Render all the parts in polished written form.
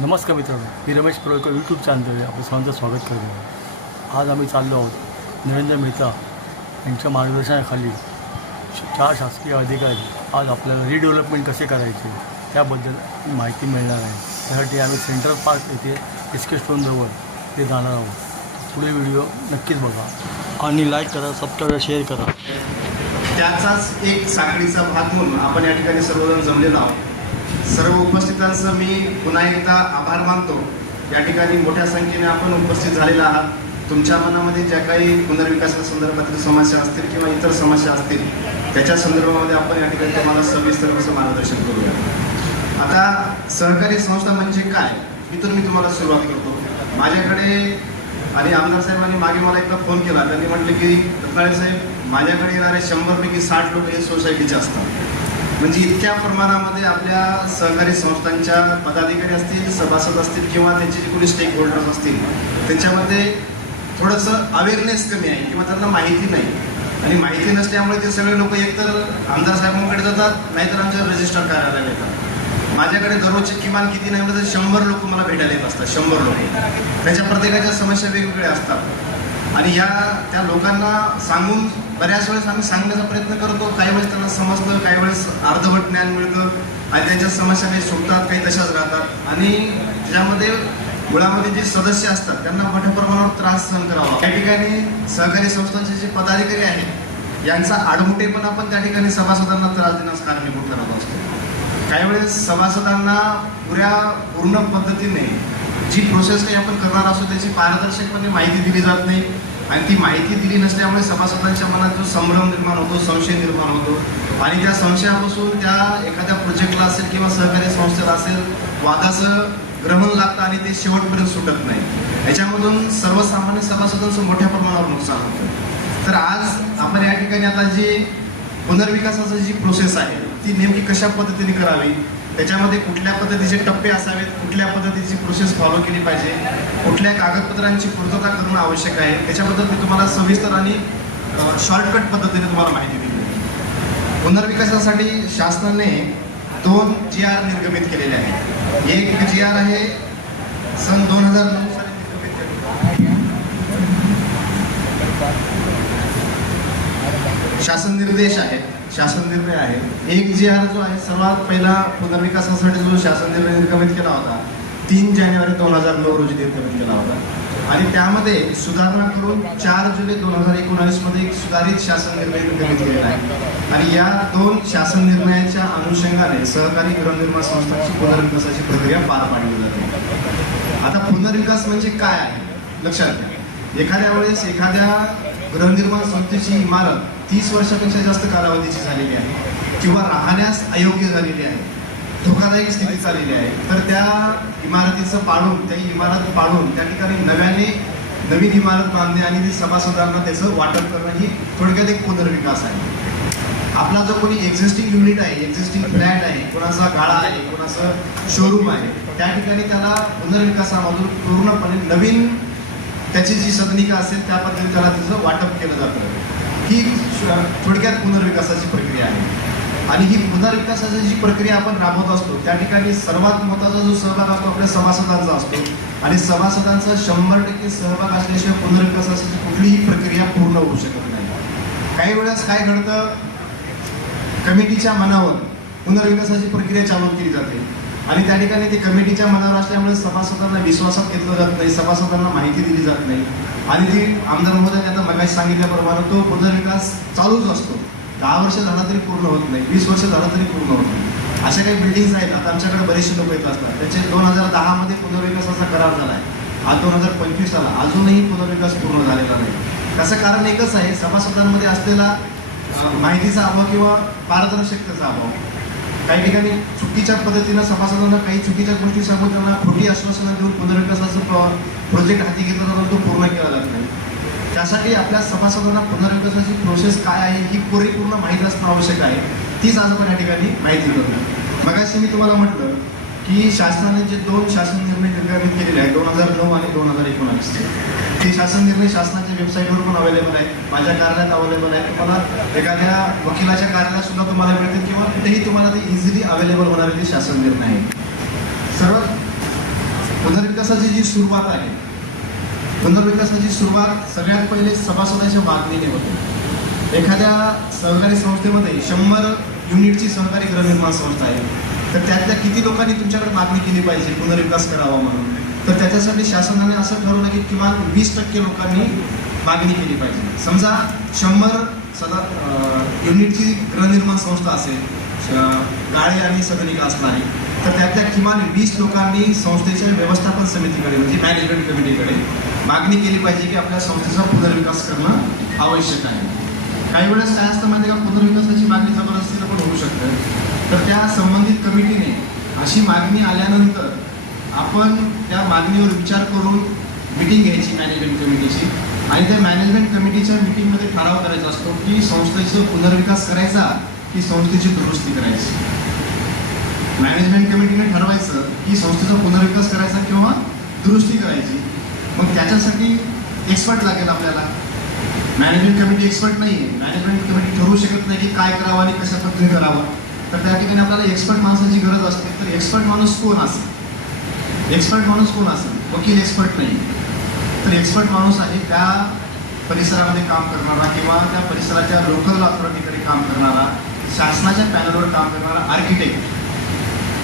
नमस्कार मित्रांनो, मी रमेश प्रवळकर यूट्यूब चॅनलवर आपलं सर्वांचं स्वागत करतो आहे. आज आम्ही चाललो आहोत नरेंद्र मेहता यांच्या मार्गदर्शनाखाली 4 शासकीय अधिकारी आज आपल्याला रिडेव्हलपमेंट कसे करायचे त्याबद्दल माहिती मिळणार आहे. त्यासाठी आम्ही सेंट्रल पार्क येथे SK स्टोनजवळ ते जाणार आहोत. पुढे व्हिडिओ नक्कीच बघा आणि लाईक करा, सबस्क्राईब, शेअर करा. त्याचाच एक साखळीचा भाग म्हणून आपण या ठिकाणी सर्वजण जमलेलो आहोत. सर्व उपस्थितांचं मी पुन्हा एकदा आभार मानतो. या ठिकाणी मोठ्या संख्येने आपण उपस्थित झालेला आहात. तुमच्या मनामध्ये ज्या काही पुनर्विकासासंदर्भातील समस्या असतील किंवा इतर समस्या असतील त्याच्या संदर्भामध्ये आपण या ठिकाणी तुम्हाला सविस्तर असं मार्गदर्शन करूया. आता सहकारी संस्था म्हणजे काय इथून मी तुम्हाला सुरुवात करतो. माझ्याकडे आणि आमदार साहेबांनी मागे मला एकदा फोन केला. त्यांनी म्हटले की रत्नाळे साहेब, माझ्याकडे येणारे 100 पैकी 60 लोक हे सोसायटीचे असतात. म्हणजे इतक्या प्रमाणामध्ये आपल्या सहकारी संस्थांच्या पदाधिकारी असतील, सभासद असतील किंवा त्यांचे जे कोणी स्टेक होल्डर्स असतील त्यांच्यामध्ये थोडंसं अवेअरनेस कमी आहे किंवा त्यांना माहिती नाही. आणि माहिती नसल्यामुळे ते सगळे लोक एकतर आमदार साहेबांकडे जातात, नाहीतर आमच्या रजिस्टर कार्यालयाला येतात. माझ्याकडे दररोजचे किमान किती नाही म्हणजे 100 लोक मला भेटायला येत असतात. 100 लोक. त्यांच्या प्रत्येकाच्या समस्या वेगवेगळ्या असतात आणि त्या लोकांना सांगून बऱ्याच वेळेस आम्ही सांगण्याचा प्रयत्न करतो. काही वेळेस त्यांना समजतं, काही वेळेस अर्धवट ज्ञान मिळतं आणि त्यांच्या समस्या काही सुटतात, काही तशाच राहतात. आणि त्याच्यामध्ये मुळामध्ये जे सदस्य असतात त्यांना मोठ्या प्रमाणावर त्रास सहन करावा. त्या ठिकाणी सहकारी संस्थांचे जे पदाधिकारी आहेत यांचा आडमुठेपणा पण त्या ठिकाणी सभासदांना त्रास देण्यास कारणीभूत ठरत असतो. काही वेळेस सभासदांना पूर्ण पद्धतीने जी प्रोसेस काही आपण करणार असतो त्याची पारदर्शकपणे माहिती दिली जात नाही आणि ती माहिती दिली नसल्यामुळे सभासदांच्या मनात जो संभ्रम निर्माण होतो, संशय निर्माण होतो आणि त्या संशयापासून त्या एखाद्या प्रोजेक्टला असेल किंवा सहकारी संस्थेला असेल वादाचं ग्रहण लागतं आणि ते शेवटपर्यंत सुटत नाही. याच्यामधून सर्वसामान्य सभासदांचं मोठ्या प्रमाणावर नुकसान होतं. तर आज आपण या ठिकाणी आता जी पुनर्विकासाची जी प्रोसेस आहे ती नेमकी कशा पद्धतीने करावी, त्याच्यामध्ये कुठल्या पद्धतीचे टप्पे असावेत, कुठल्या पद्धतीची प्रोसेस फॉलो केली पाहिजे, कुठल्या कागदपत्रांची पूर्तता करणं आवश्यक आहे, त्याच्याबद्दल मी तुम्हाला सविस्तर आणि शॉर्टकट पद्धतीने तुम्हाला माहिती दिली. पुनर्विकासासाठी शासनाने 2 GR निर्गमित केलेले आहेत. एक GR आहे सन 2009 साली निर्गमित केलेला शासन निर्देश आहे, शासन निर्णय आहे. एक GR जो आहे सर्वात पहिला पुनर्विकासासाठी जो शासन निर्णय निर्गमित केला होता 3 जानेवारी 2009 रोजी निर्गमित केला होता आणि त्यामध्ये सुधारणा करून 4 जुलै 2019 मध्ये एक सुधारित शासन निर्णय निर्गमित केलेला आहे. आणि या 2 शासन निर्णयाच्या अनुषंगाने सहकारी गृहनिर्माण संस्थांची पुनर्विकासाची प्रक्रिया पार पाडली जाते. आता पुनर्विकास म्हणजे काय आहे लक्षात घ्या. एखाद्या वेळेस एखाद्या गृहनिर्माण संस्थेची इमारत 30 वर्षापेक्षा जास्त कालावधीची झालेली आहे किंवा राहण्यास अयोग्य झालेली आहे, धोकादायक स्थितीत आलेली आहे, तर त्या इमारतीचं इमारत पाडून त्या ठिकाणी नवीन इमारत बांधणे आणि ती सभासदांना त्याचं वाटप करणं ही थोडक्यात एक पुनर्विकास आहे. आपला जो कोणी एक्झिस्टिंग युनिट आहे, एक्झिस्टिंग फ्लॅट आहे, कोणाचा गाळा आहे, कोणाचं शोरूम आहे, त्या ठिकाणी त्याला पुनर्विकासामधून पूर्णपणे नवीन त्याची जी सदनिका असेल त्या पद्धतीने त्याला त्याचं वाटप केलं जातं. ही थोडक्यात पुनर्विकासाची प्रक्रिया आहे. आणि ही पुनर्विकासाची जी प्रक्रिया आपण राबवत असतो त्या ठिकाणी सर्वात महत्त्वाचा जो सहभाग असतो आपल्या सभासदांचा असतो आणि सभासदांचा 100% सहभाग असल्याशिवाय पुनर्विकासाची कुठलीही प्रक्रिया पूर्ण होऊ शकत नाही. काही वेळेस काय घडतं, कमिटीच्या मनावर पुनर्विकासाची प्रक्रिया चालू केली जाते आणि त्या ठिकाणी ते कमिटीच्या मनावर असल्यामुळे सभासदांना विश्वासात घेतलं जात नाही, सभासदांना माहिती दिली जात नाही आणि ती आमदार महोदयांनी आता मगाशी सांगितल्याप्रमाणे तो पुनर्विकास चालूच असतो. 10 वर्ष झाला तरी पूर्ण होत नाही, 20 वर्ष झालं तरी पूर्ण होत नाही. अशा काही बिल्डिंग्स आहेत. आता आमच्याकडे बरेचसे लोक येत असतात, त्याचे 2010 मध्ये पुनर्विकासाचा करार झाला आहे, आज 2025 आला, अजूनही पुनर्विकास पूर्ण झालेला नाही. त्याचं कारण एकच आहे, सभासदांमध्ये असलेला माहितीचा अभाव किंवा पारदर्शकतेचा अभाव. काही ठिकाणी चुकीच्या पद्धतीनं सभासदांना काही चुकीच्या गोष्टी सांगून त्यांना खोटी आश्वासनं देऊन पुनर्विकासाचं प्रोजेक्ट हाती घेतला जातो, तो पूर्ण केला जात नाही. त्यासाठी आपल्या सभासदांना पुनर्विकासाची प्रोसेस काय आहे ही परिपूर्ण माहिती असणं आवश्यक आहे. तीच आज आपण या ठिकाणी माहिती करतो. मगाशी मी तुम्हाला म्हटलं की शासनाने जे 2 शासन निर्णय निर्गमित केलेले आहेत 2009 आणि 2019 ते शासन निर्णय शासनाच्या वेबसाईटवर पण अवेलेबल आहे, माझ्या कार्यालयात अवेलेबल आहे. तुम्हाला एखाद्या वकिलाच्या कार्यालयात सुद्धा तुम्हाला मिळतील किंवा कुठेही तुम्हाला ते इझिली अवेलेबल होणारे ते शासन निर्णय आहे. सर्वात पुनर्विकासाची जी सुरुवात आहे, पुनर्विकासाची सुरुवात सगळ्यात पहिले सभासदांच्या मागणीने होते. एखाद्या सहकारी संस्थेमध्ये 100 युनिटची सहकारी गृहनिर्माण संस्था आहे, तर त्यातल्या किती लोकांनी तुमच्याकडे मागणी केली पाहिजे पुनर्विकास करावा म्हणून? तर त्याच्यासाठी शासनाने असं ठरवलं की किमान 20% लोकांनी मागणी केली पाहिजे. समजा 100 युनिटची गृहनिर्माण संस्था असेल, गाळे आणि सदनिका असणारी, तर त्यातल्या किमान 20 लोकांनी संस्थेच्या व्यवस्थापन समितीकडे म्हणजे मॅनेजमेंट कमिटीकडे मागणी केली पाहिजे की आपल्या संस्थेचा पुनर्विकास करणं आवश्यक आहे. काही वेळेस काय असतं माहिती का, पुनर्विकासाची मागणी जबरदस्तीनं पण होऊ शकते. तर त्या संबंधित कमिटीने अशी मागणी आल्यानंतर आपण त्या मागणीवर विचार करून मिटिंग घ्यायची मॅनेजमेंट कमिटीची, आणि त्या मॅनेजमेंट कमिटीच्या मिटिंगमध्ये ठराव करायचा असतो की संस्थेचा पुनर्विकास करायचा की संस्थेची दुरुस्ती करायची. मॅनेजमेंट कमिटीने ठरवायचं की संस्थेचा पुनर्विकास करायचा किंवा दुरुस्ती करायची. मग त्याच्यासाठी एक्सपर्ट लागेल आपल्याला. मॅनेजमेंट कमिटी एक्सपर्ट नाही आहे, मॅनेजमेंट कमिटी ठरवू शकत नाही की काय करावं आणि कशा पद्धतीने करावं. तर त्या ठिकाणी आपल्याला एक्सपर्ट माणसाची गरज असते. तर एक्सपर्ट माणूस कोण असेल? एक्सपर्ट माणूस कोण असेल? वकील एक्सपर्ट नाही, तर एक्सपर्ट माणूस आहे त्या परिसरामध्ये काम करणारा किंवा त्या परिसराच्या लोकल अथॉरिटीकडे काम करणारा, शासनाच्या पॅनलवर काम करणारा आर्किटेक्ट.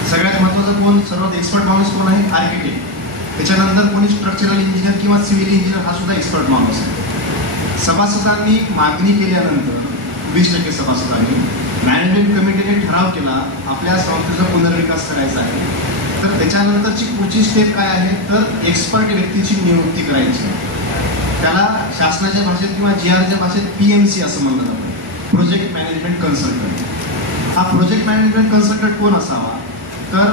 सगळ्यात महत्त्वाचं कोण, सर्वात एक्सपर्ट माणूस कोण आहे? आर्किटेक्ट. त्याच्यानंतर कोणी स्ट्रक्चरल इंजिनियर किंवा सिव्हिल इंजिनियर, हा सुद्धा एक्सपर्ट माणूस आहे. सभासदांनी मागणी केल्यानंतर 20% सभासदांनी मॅनेजमेंट कमिटीने ठराव केला आपल्या संस्थेचा पुनर्विकास करायचा आहे, तर त्याच्यानंतरची पुढची स्टेप काय आहे, तर एक्सपर्ट व्यक्तीची नियुक्ती करायची. त्याला शासनाच्या भाषेत किंवा GRच्या भाषेत PMC असं म्हणलं जातं, प्रोजेक्ट मॅनेजमेंट कन्सल्टंट. हा प्रोजेक्ट मॅनेजमेंट कन्सल्टंट कोण असावा, तर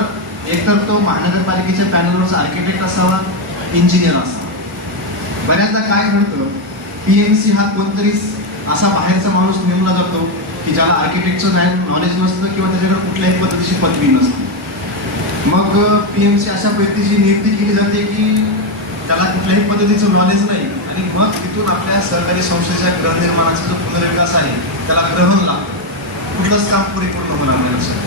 एकतर तो महानगरपालिकेच्या पॅनलवरचा आर्किटेक्ट असावा, इंजिनियर असावा. बऱ्याचदा काय घडतं, PMC हा कोणतरी असा बाहेरचा माणूस नेमला जातो की ज्याला आर्किटेक्टचं नॉलेज नसतं किंवा त्याच्याकडे कुठल्याही पद्धतीची पदवी नसते. मग PMC अशा व्यक्तीची नियुक्ती केली जाते की त्याला कुठल्याही पद्धतीचं नॉलेज नाही, आणि मग तिथून आपल्या सहकारी संस्थेच्या गृहनिर्माणाचा जो पुनर्विकास आहे त्याला ग्रहण लागतं. कुठलंच काम परिपूर्ण होणार नाही लक्षात.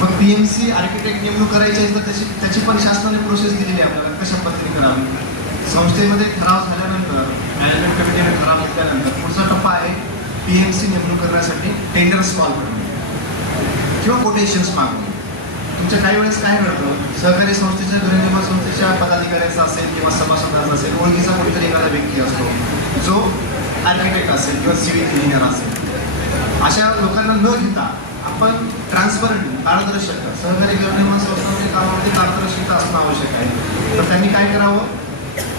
मग PMC आर्किटेक्ट नेमणूक करायची आहे, तर त्याची पण शासनाने प्रोसेस दिलेली आहे आपल्याला कशा पद्धतीने करावी. संस्थेमध्ये ठराव झाल्यानंतर, मॅनेजमेंट कमिटीने ठराव घेतल्यानंतर पुढचा टप्पा आहे PMC नेमणूक करण्यासाठी टेंडर्स कॉल करणे किंवा कोटेशन्स मागणे. तुमच्या काही वेळेस काय घडतं, सहकारी संस्थेच्या गृहनिर्माण संस्थेच्या पदाधिकाऱ्याचा असेल किंवा सभासदाचा असेल, ओळखीचा कोणीतरी एखादा व्यक्ती असतो जो आर्किटेक्ट असेल किंवा सिव्हिल इंजिनियर असेल. अशा लोकांना न घेता आपण ट्रान्सपरंट, पारदर्शकता, सहकारी गृहनिर्माण संस्थांच्या कामामध्ये पारदर्शकता असणं आवश्यक आहे. तर त्यांनी काय करावं,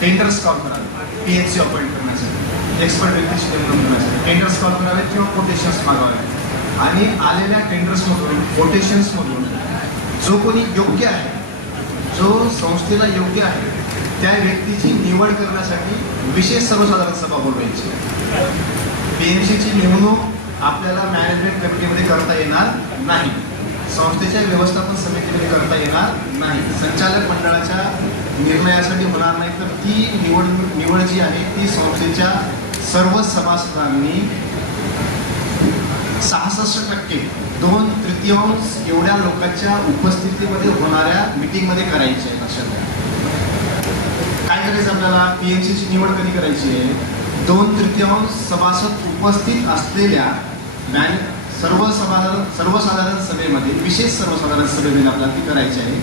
टेंडर्स कॉल करावे PMC अपॉइंट करण्यासाठी, एक्सपर्ट व्यक्तीची नेमणूक करण्यासाठी टेंडर्स कॉल करावे किंवा कोटेशन्स मागवावे. आणि आलेल्या टेंडर्समधून, कोटेशन्समधून जो कोणी योग्य आहे, जो संस्थेला योग्य आहे, त्या व्यक्तीची निवड करण्यासाठी विशेष सर्वसाधारण सभा बोलवायची. PMCची नेमणूक आपल्याला मॅनेजमेंट कमिटीमध्ये करता येणार नाही, संस्थेच्या व्यवस्थापन समितीमध्ये करता येणार नाही, संचालक मंडळाच्या निर्णयासाठी होणार नाही. तर ती निवड जी आहे ती संस्थेच्या सर्व सभासदांनी 66% 2/3 एवढ्या लोकांच्या उपस्थितीमध्ये होणाऱ्या मीटिंगमध्ये करायची आहे. लक्षात घ्या. काय करायचं आपल्याला, PMCची निवड कधी करायची आहे, 2/3 सभासद उपस्थित असलेल्या सर्वसाधारण सभेमध्ये, विशेष सर्वसाधारण सभेमध्ये आपल्याला ती करायची आहे.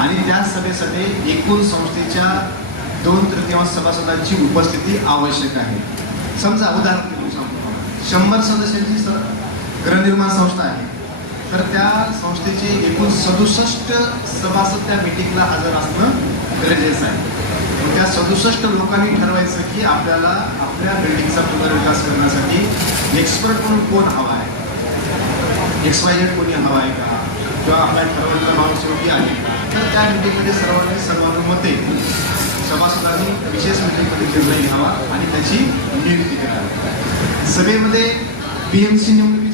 आणि त्या सभेसाठी एकूण संस्थेच्या 2/3 सभासदांची उपस्थिती आवश्यक आहे. समजा उदाहरण देऊ सांगतो, 100 सदस्यांची गृहनिर्माण संस्था आहे, तर त्या संस्थेचे एकूण 67 सभासद त्या मीटिंगला हजर असणं गरजेचं आहे. त्या 67 लोकांनी ठरवायचं की आपल्याला आपल्या बिल्डिंगचा पुनर्विकास करण्यासाठी एक्सपर्ट म्हणून कोण हवा आहे, XYZ कोणी हवा आहे का, किंवा आपल्या ठरवलेला माणूस योग्य आहे का. तर त्या मीटिंगमध्ये सर्वांनी सर्वानुमते सभासदांनी विशेष मीटिंगमध्ये निर्णय घ्यावा आणि त्याची नियुक्ती करावी. सभेमध्ये PMC निवडणुकीची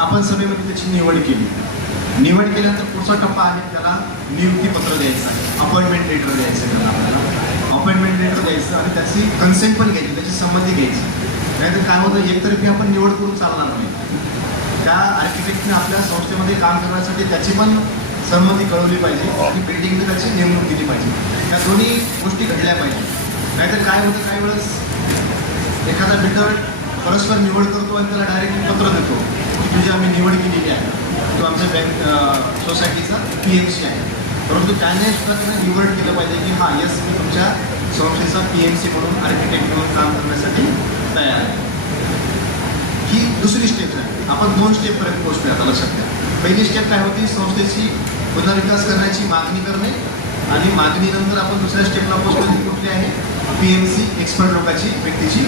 आपण सभेमध्ये त्याची निवड केली. निवड केल्यानंतर पुढचा टप्पा आहे त्याला नियुक्तीपत्र द्यायचं आहे, अपॉइंटमेंट लेटर द्यायचं आहे त्याला. आपल्याला अपॉइंटमेंट लेटर द्यायचं आणि त्याची कन्सेंट पण घ्यायची, त्याची संमती घ्यायची. नाहीतर काय होतं, एकतर्फी आपण निवड करून चालणार नाही. त्या आर्किटेक्टने आपल्या संस्थेमध्ये काम करण्यासाठी त्याची पण संमती कळवली पाहिजे आणि बिल्डिंग इंजिनियरची नेमणूक दिली पाहिजे. या दोन्ही गोष्टी घडल्या पाहिजे. नाहीतर काय होतं, काही वेळेस एखादा बिल्डर परस्पर निवड करतो आणि त्याला डायरेक्टली पत्र देतो की तुझी आम्ही निवड केलेली आहे, तो आमच्या बँक सोसायटीचा PMC आहे. परंतु त्याने सुद्धा त्यांना निवड केलं पाहिजे की हां यस मी तुमच्या संस्थेचा PMC म्हणून आर्किटेक्ट म्हणून काम करण्यासाठी तयार आहे. ही दुसरी स्टेप आहे. आपण 2 स्टेपपर्यंत पोहोचतोय आता लक्षात घ्या. पहिली स्टेप काय होती, संस्थेची पुनर्विकास करण्याची मागणी करणे आणि मागणीनंतर आपण दुसऱ्या स्टेपला पोहोचतो ती कुठली आहे, PMC एक्सपर्ट लोकांची व्यक्तीची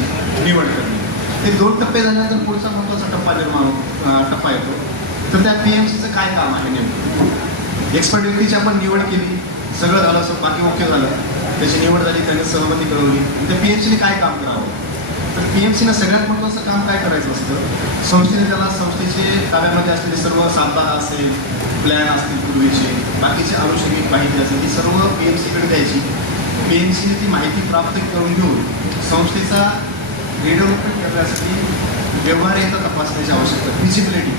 निवड करणे. हे 2 टप्पे झाल्यानंतर पुढचा महत्त्वाचा टप्पा येतो. तर त्या PMCचं काय काम आहे नेमकं. एक्सपर्ट व्यक्तीची आपण निवड केली, सगळं झालं, बाकी ओके झालं, त्याची निवड झाली, त्याने सहमती कळवली. त्या PMCने काय काम करावं, तर PMCनं सगळ्यात महत्त्वाचं काम काय करायचं असतं, संस्थेने त्याला संस्थेचे ताब्यामध्ये असलेले सर्व सातबारा असेल, प्लॅन असतील पूर्वीचे, बाकीचे अनुषंगिक माहिती असेल, ती सर्व PMCकडे द्यायची. PMCने ती माहिती प्राप्त करून घेऊन संस्थेचा डेव्हलपमेंट करण्यासाठी व्यवहार्यता तपासण्याची आवश्यकता. फिजिबिलिटी,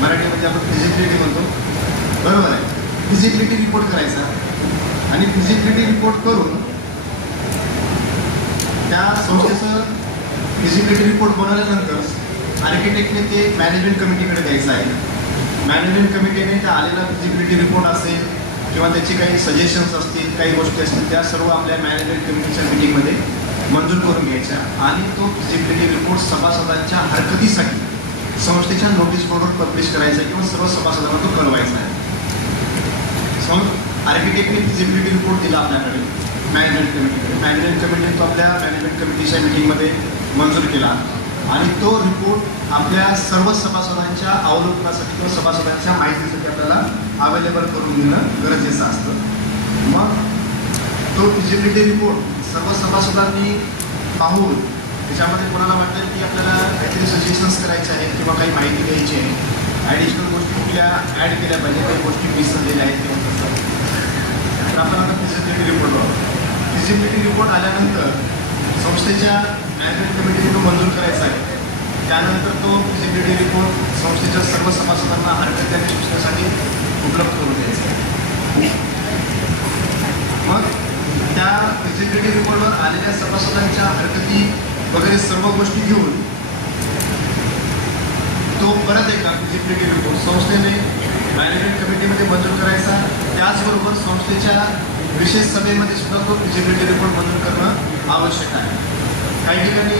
मराठीमध्ये आपण फिजिबिलिटी म्हणतो, बरोबर आहे. फिजिबिलिटी रिपोर्ट करायचा आणि फिजिबिलिटी रिपोर्ट करून त्या संस्थेचं फिजिबिलिटी रिपोर्ट बनवल्यानंतर आर्किटेक्टने ते मॅनेजमेंट कमिटीकडे द्यायचं आहे. मॅनेजमेंट कमिटीने त्या आलेला फिजिबिलिटी रिपोर्ट असेल किंवा त्याचे काही सजेशन्स असतील, काही गोष्टी असतील, त्या सर्व आपल्या मॅनेजमेंट कमिटीच्या मिटिंगमध्ये मंजूर करून घ्यायच्या आणि तो फिजिबिलिटी रिपोर्ट सभासदांच्या हरकतीसाठी संस्थेच्या नोटीस बोर्डवर पब्लिश करायचा किंवा सर्व सभासदांना तो कळवायचा आहे. मग आर्किटेक्टने फिजिबिलिटी रिपोर्ट दिला आपल्याकडे मॅनेजमेंट कमिटीकडे. मॅनेजमेंट कमिटीने तो आपल्या मॅनेजमेंट कमिटीच्या मिटिंगमध्ये मंजूर केला आणि तो रिपोर्ट आपल्या सर्व सभासदांच्या अवलोकनासाठी किंवा सभासदांच्या माहितीसाठी आपल्याला अवेलेबल करून देणं गरजेचं असतं. मग तो फिजिबिलिटी रिपोर्ट सर्व सभासदांनी पाहून त्याच्यामध्ये कोणाला वाटतं की आपल्याला काहीतरी सजेशन्स करायचे आहेत किंवा काही माहिती द्यायची आहे, ॲडिशनल गोष्टी कुठल्या ॲड केल्या पाहिजे, काही गोष्टी मिस झालेल्या आहेत किंवा तसं, तर आपण आता फिजिबिलिटी रिपोर्ट बघू. फिजिबिलिटी रिपोर्ट आल्यानंतर संस्थेच्या मॅनेजमेंट कमिटीने तो मंजूर करायचा आहे. त्यानंतर तो फिजिबिलिटी रिपोर्ट संस्थेच्या सर्व सभासदांना हरकत आणि सूचनेसाठी उपलब्ध करून द्यायचा आहे. मग त्या फिजिबिलिटी रिपोर्टवर आलेल्या सभासदांच्या हरकती वगैरे सर्व गोष्टी घेऊन तो परत एकदा फिजिबिलिटी रिपोर्ट संस्थेने मॅनेजमेंट कमिटीमध्ये मंजूर करायचा. त्याचबरोबर संस्थेच्या विशेष सभेमध्ये सुद्धा तो फिजिबिलिटी रिपोर्ट मंजूर करणं आवश्यक आहे. काही ठिकाणी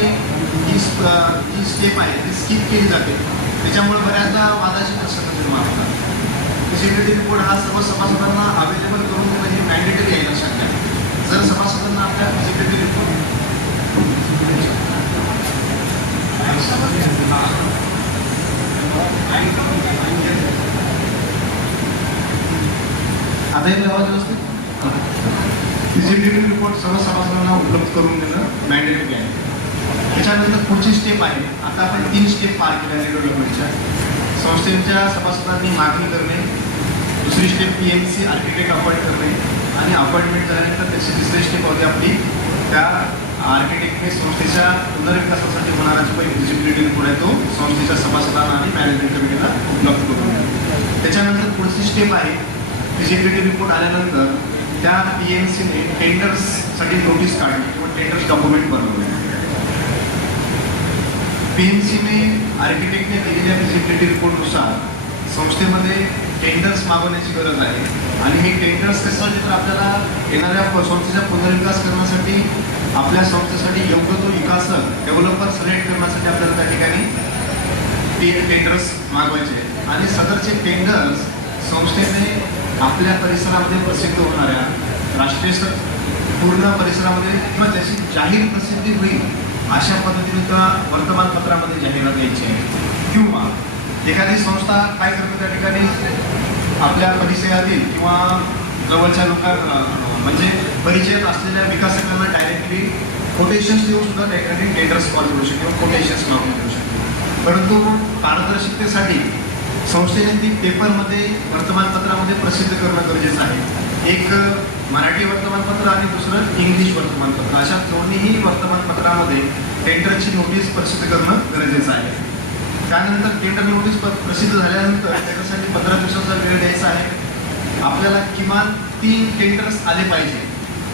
जी स्टेप आहे ती स्किप केली जाते, त्याच्यामुळे बऱ्याचदा वादाचे प्रसंग निर्माण होतात. फिजिबिलिटी रिपोर्ट हा सर्व सभासदांना अवेलेबल करून देणं हे मॅन्डेटरी आहे, लक्षात घ्या. जर सभासदांना आपल्या फिजिबिलिटी रिपोर्ट आता एक आवाज असते, फिजिबिलिटी रिपोर्ट सर्व सभासदांना उपलब्ध करून देणं मॅन्डेटरी आहे. त्याच्यानंतर पुढची स्टेप आहे. आता आपण 3 स्टेप पार केल्या डेव्हलपमेंटच्या. संस्थेच्या सभासदांनी मागणी करणे, दुसरी स्टेप PMC आर्किटेक्ट अपॉइंट करणे आणि अपॉइंटमेंट झाल्यानंतर त्याची तिसरी स्टेप होती आपली त्या आर्किटेक्टने संस्थेच्या पुनर्विकासासाठी होणारा जो काही फिजिबिलिटी रिपोर्ट आहे तो संस्थेच्या सभासदांना आणि मॅनेजमेंट कमिटीला उपलब्ध करून. त्याच्यानंतर पुढची स्टेप आहे, फिजिबिलिटी रिपोर्ट आल्यानंतर त्या PMCने टेंडर्ससाठी नोटीस काढली किंवा टेंडर्स डॉक्युमेंट बनवले. PMCने आर्किटेक्टने दिलेल्या फिजिबिलिटी रिपोर्टनुसार संस्थेमध्ये टेंडर्स मागवण्याची गरज आहे आणि हे टेंडर्स कशासाठी, तर आपल्याला येणाऱ्या संस्थेचा पुनर्विकास करण्यासाठी आपल्या संस्थेसाठी योग्य तो विकासक डेव्हलपर सिलेक्ट करण्यासाठी आपल्याला त्या ठिकाणी टेंडर्स मागवायचे आणि सदरचे टेंडर्स संस्थेने आपल्या परिसरामध्ये प्रसिद्ध होणाऱ्या राष्ट्रीय पूर्ण परिसरामध्ये किंवा त्याची जाहीर प्रसिद्धी होईल अशा पद्धतीने त्या वर्तमानपत्रामध्ये जाहिरात द्यायची आहे. किंवा एखादी संस्था काय करते, त्या ठिकाणी आपल्या परिचयातील किंवा जवळच्या लोकांना म्हणजे परिचयात असलेल्या विकासकांना डायरेक्टली कोटेशन्स देऊन सुद्धा त्या ठिकाणी टेंडर्स कॉल करू शकते किंवा कोटेशन्स मागू करू शकते. परंतु पारदर्शकतेसाठी संस्थेने ती पेपरमध्ये वर्तमानपत्रामध्ये प्रसिद्ध करणं गरजेचं आहे. एक मराठी वर्तमानपत्र आणि दुसरं इंग्लिश वर्तमानपत्र, अशा दोन्हीही वर्तमानपत्रामध्ये टेंडरची नोटीस प्रसिद्ध करणं गरजेचं आहे. त्यानंतर टेंडर नोटीस प्रसिद्ध झाल्यानंतर त्याच्यासाठी 15 दिवसाचा वेळ द्यायचा आहे. आपल्याला किमान 3 टेंडर्स आले पाहिजे.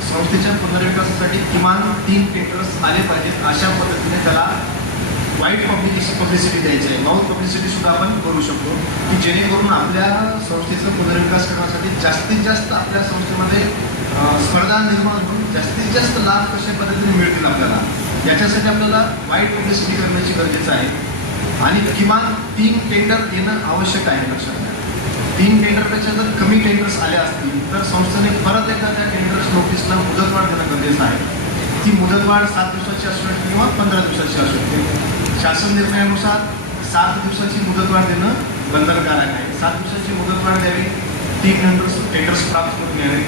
संस्थेच्या पुनर्विकासासाठी किमान 3 टेंडर्स आले पाहिजेत. अशा पद्धतीने त्याला वाईट पब्लिसिटी द्यायची आहे. माउथ पब्लिसिटी सुद्धा आपण करू शकतो की जेणेकरून आपल्या संस्थेचा पुनर्विकास करण्यासाठी जास्तीत जास्त आपल्या संस्थेमध्ये स्पर्धा निर्माण होऊन जास्तीत जास्त लाभ कशा पद्धतीने मिळतील आपल्याला, याच्यासाठी आपल्याला वाईट पब्लिसिटी करण्याची गरजेचं आहे. आणि किमान 3 टेंडर येणं आवश्यक आहे. लक्षात घ्या, 3 टेंडरपेक्षा जर कमी टेंडर्स आले असतील तर संस्थेने परत एकदा त्या टेंडर्स नोटीसला मुदतवाढ देणं गरजेचं आहे. ती मुदतवाढ 7 दिवसाची असू शकते किंवा 15 दिवसाची असू शकते. शासन निर्णयानुसार 7 दिवसाची मुदतवाढ देणं बंधनकारक आहे. 7 दिवसाची मुदतवाढ द्यावी, 3 टेंडर्स प्राप्त करून घ्यावे.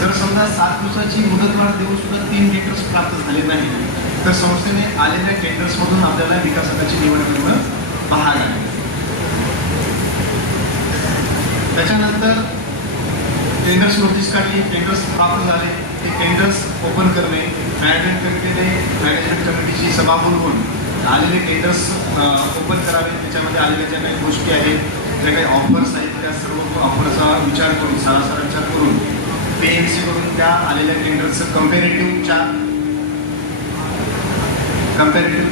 जर समजा 7 दिवसाची मुदतवाढ देऊन सुद्धा 3 टेंडर्स प्राप्त झाले नाही तर संस्थेने आलेल्या टेंडर्समधून आपल्याला विकासकाची निवड करणं भाग आहे. त्याच्यानंतर टेंडर्स नोटीस काढली, टेंडर्स प्राप्त झाले, ते टेंडर्स ओपन करणे, मॅनेजमेंट कमिटीची सभा बोलवून आलेले टेंडर्स ओपन करावे. त्याच्यामध्ये आलेल्या ज्या काही गोष्टी आहेत, ज्या काही ऑफर्स आहेत, त्या सर्व ऑफरचा विचार करून, सारासार विचार करून PMC करून त्या आलेल्या टेंडर्सचं कंपॅरेटिव्ह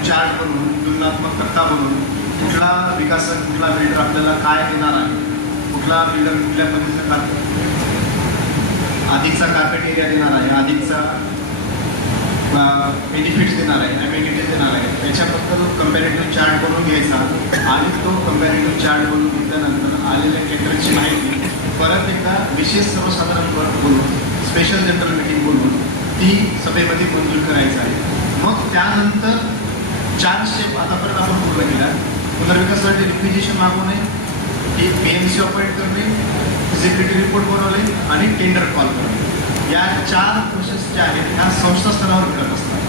चार्ट बनवून, तुलनात्मक तक्ता बनवून कुठला विकासक, कुठला बिल्डर आपल्याला काय देणार आहे, कुठला बिल्डर कुठल्या पद्धतीचा अधिकचा कार्पेट एरिया देणार आहे, अधिकचा बेनिफिट्स देणार आहे, अमेनिटीज देणार आहे, त्याच्याबद्दल कंपॅरेटिव्ह चार्ट बनवून घ्यायचा. आणि तो कंपॅरेटिव्ह चार्ट बनवून घेतल्यानंतर आलेल्या टेंडरची माहिती परत एकदा विशेष सर्वसाधारण बोलून, स्पेशल जनरल मीटिंग बोलून ती सभेमध्ये मंजूर करायचं आहे. मग त्यानंतर 4 स्टेप आतापर्यंत आपण पूर्ण केल्या. पुनर्विकासासाठी रिक्विजिशन मागवणे, PMC अपॉइंट करणे, फिजिबिलिटी रिपोर्ट बनवणे आणि टेंडर कॉल करणे. या 4 प्रोसेस ज्या आहेत ह्या संस्था स्तरावर करत असतात.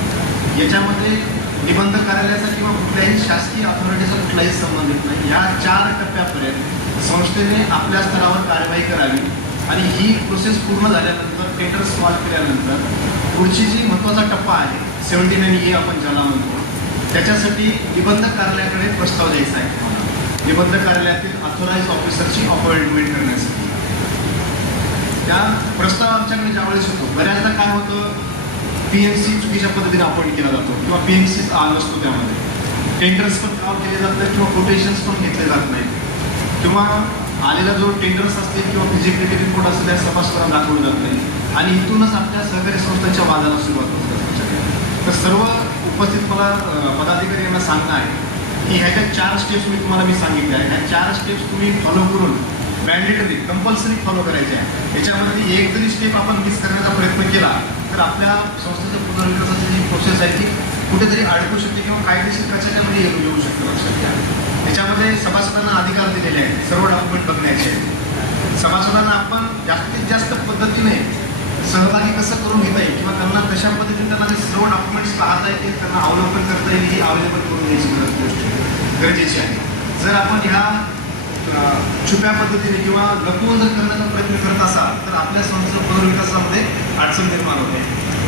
याच्यामध्ये निबंधक कार्यालयाचा किंवा कुठल्याही शासकीय अथॉरिटीचा कुठलाही संबंध येत नाही. या 4 टप्प्यापर्यंत संस्थेने आपल्या स्तरावर कारवाई करावी. आणि ही प्रोसेस पूर्ण झाल्यानंतर, टेंडर्स कॉल केल्यानंतर पुढची जी महत्त्वाचा टप्पा आहे 79A आपण ज्याला म्हणतो, त्याच्यासाठी निबंधक कार्यालयाकडे प्रस्ताव द्यायचा आहे. निबंधक कार्यालयातील ऑथोराइज ऑफिसरची अपॉइंटमेंट करण्यासाठी त्या प्रस्ताव आमच्याकडे ज्यावेळेस होतो, बऱ्याचदा काय होतं, PMC चुकीच्या पद्धतीने अपॉइंट केला जातो किंवा PMC नसतो. त्यामध्ये टेंडर्स पण कॉल केले जात नाहीत किंवा कोटेशन्स पण घेतले जात नाहीत किंवा आलेला जो टेंडर्स असतील किंवा फिजिबिलिटी रिपोर्ट असेल त्या सभासदांना दाखवलं जात नाही. आणि इथूनच आपल्या सहकारी संस्थांच्या वादाला सुरुवात होते. तर सर्व उपस्थित मला पदाधिकारी यांना सांगणं आहे की ह्याच्या 4 स्टेप्स मी सांगितल्या आहे. ह्या 4 स्टेप्स तुम्ही फॉलो करून मॅन्डेटरी, कंपल्सरी फॉलो करायचे आहे. याच्यामध्ये एक जरी स्टेप आपण मिस करण्याचा प्रयत्न केला तर आपल्या संस्थेच्या पुनर्विकासाची जी प्रोसेस आहे ती कुठेतरी अडकू शकते किंवा कायदेशीर कचाट्यामध्ये येऊ शकते. लक्षात घ्या, त्याच्यामध्ये सभासदांना अधिकार दिलेले आहेत सर्व डॉक्युमेंट बघण्याचे. सभासदांना आपण जास्तीत जास्त पद्धतीने सहभागी कसं करून घेता येईल किंवा त्यांना कशा पद्धतीने त्यांना ते सर्व डॉक्युमेंट्स पाहता येतील, त्यांना अवलोकन करता येईल, ही अवेलेबल करून द्यायची गोष्ट गरजेची आहे. जर आपण ह्या छुप्या पद्धतीने किंवा लपवून जर करण्याचा प्रयत्न करत असाल तर आपल्या संस्थेच्या पुनर्विकासामध्ये अडचण निर्माण होते.